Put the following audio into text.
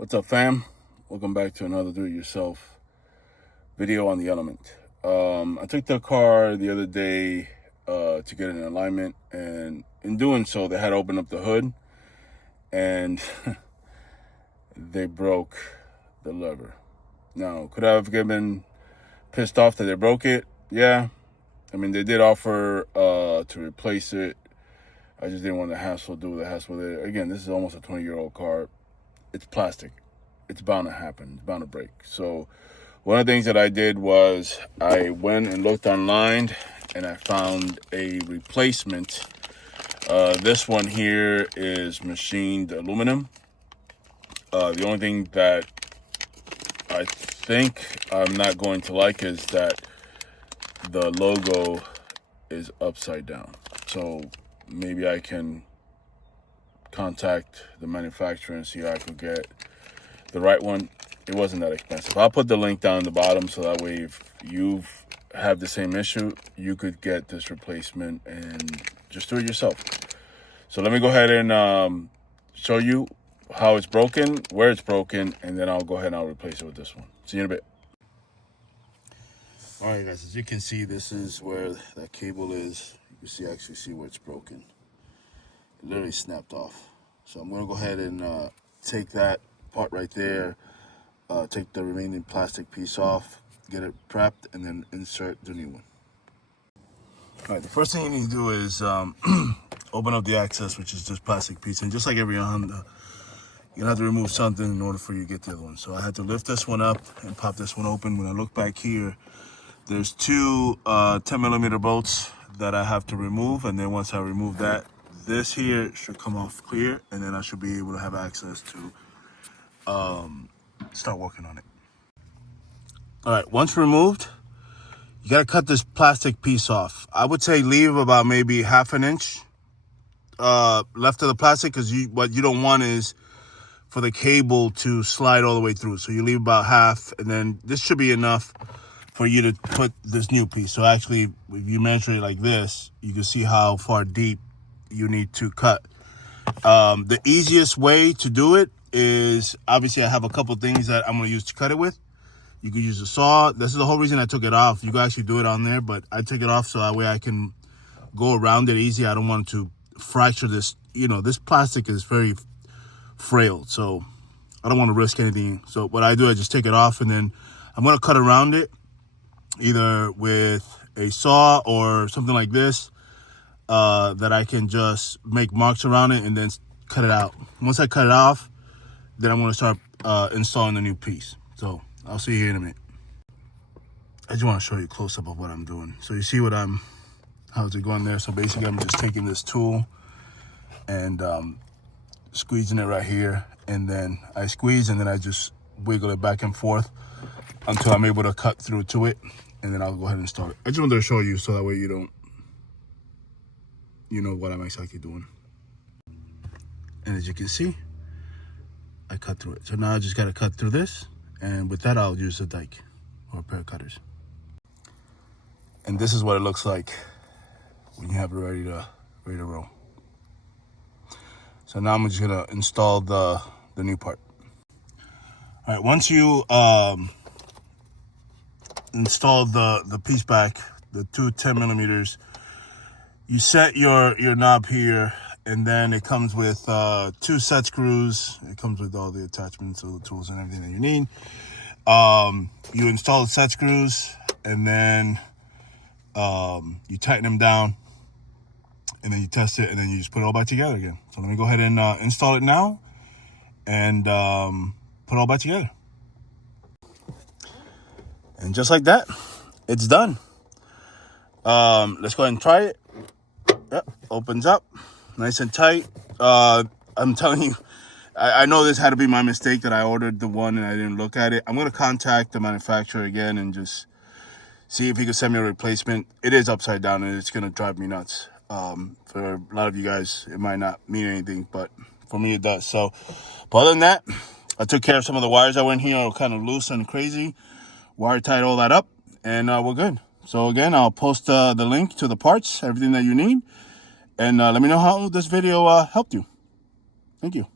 What's up, fam? Welcome back to another do-it-yourself video on the Element. I took the car the other day to get an alignment, and in doing so, they had to open up the hood, and they broke the lever. Now, could I have been pissed off that they broke it? Yeah. I mean, they did offer to replace it. I just didn't want to deal with the hassle with it. Again, this is almost a 20-year-old car. It's plastic. It's bound to happen. It's bound to break. So one of the things that I did was I went and looked online, and I found a replacement. This one here is machined aluminum. The only thing that I think I'm not going to like is that the logo is upside down. So maybe I can contact the manufacturer and see how I could get the right one. It wasn't that expensive. I'll put the link down in the bottom so that way if you have the same issue, you could get this replacement and just do it yourself. So let me go ahead and show you how it's broken, where it's broken, and then I'll go ahead and I'll replace it with this one. See you in a bit. All right, guys, as you can see, this is where that cable is. You can actually see where it's broken. It literally snapped off. So I'm gonna go ahead and take that part right there, take the remaining plastic piece off, get it prepped, and then insert the new one. All right, the first thing you need to do is open up the access, which is this plastic piece, and just like every Honda, you're gonna have to remove something in order for you to get the other one. So I had to lift this one up and pop this one open. When I look back here, there's two 10mm bolts that I have to remove, and then once I remove that, this here should come off clear, and then I should be able to have access to start working on it. All right, once removed, you gotta cut this plastic piece off. I would say leave about maybe ½ an inch left of the plastic, because what you don't want is for the cable to slide all the way through. So you leave about half, and then this should be enough for you to put this new piece. So actually, if you measure it like this, you can see how far deep you need to cut. The easiest way to do it is, obviously I have a couple things that I'm going to use to cut it with. You can use a saw. This is the whole reason I took it off. You can actually do it on there, but I took it off so that way I can go around it easy. I don't want to fracture this. You know, this plastic is very frail, so I don't want to risk anything. So what I do, I just take it off, and then I'm going to cut around it either with a saw or something like this, that I can just make marks around it and then cut it out. Once I cut it off, then I'm going to start installing the new piece. So I'll see you here in a minute. I just want to show you a close-up of what I'm doing. So you see how's it going there? So basically I'm just taking this tool and squeezing it right here, and then I squeeze, and then I just wiggle it back and forth until I'm able to cut through to it, and then I'll go ahead and start it. I just wanted to show you so that way you know what I'm exactly doing. And as you can see, I cut through it. So now I just got to cut through this, and with that I'll use a dike or a pair of cutters. And this is what it looks like when you have it ready to roll. So now I'm just gonna install the new part. All right, once you install the piece back, the two 10mm, you set your knob here, and then it comes with 2 set screws. It comes with all the attachments, all the tools and everything that you need. You install the set screws, and then you tighten them down, and then you test it, and then you just put it all back together again. So let me go ahead and install it now, and put it all back together. And just like that, it's done. Let's go ahead and try it. Yep, opens up nice and tight. I'm telling you, I know this had to be my mistake that I ordered the one and I didn't look at it. I'm going to contact the manufacturer again and just see if he can send me a replacement. It is upside down, and it's going to drive me nuts. For a lot of you guys, it might not mean anything, but for me it does. So, but other than that, I took care of some of the wires that were in here. Are kind of loose and crazy. Wire tied all that up, and we're good. So again, I'll post the link to the parts, everything that you need, and let me know how this video helped you. Thank you.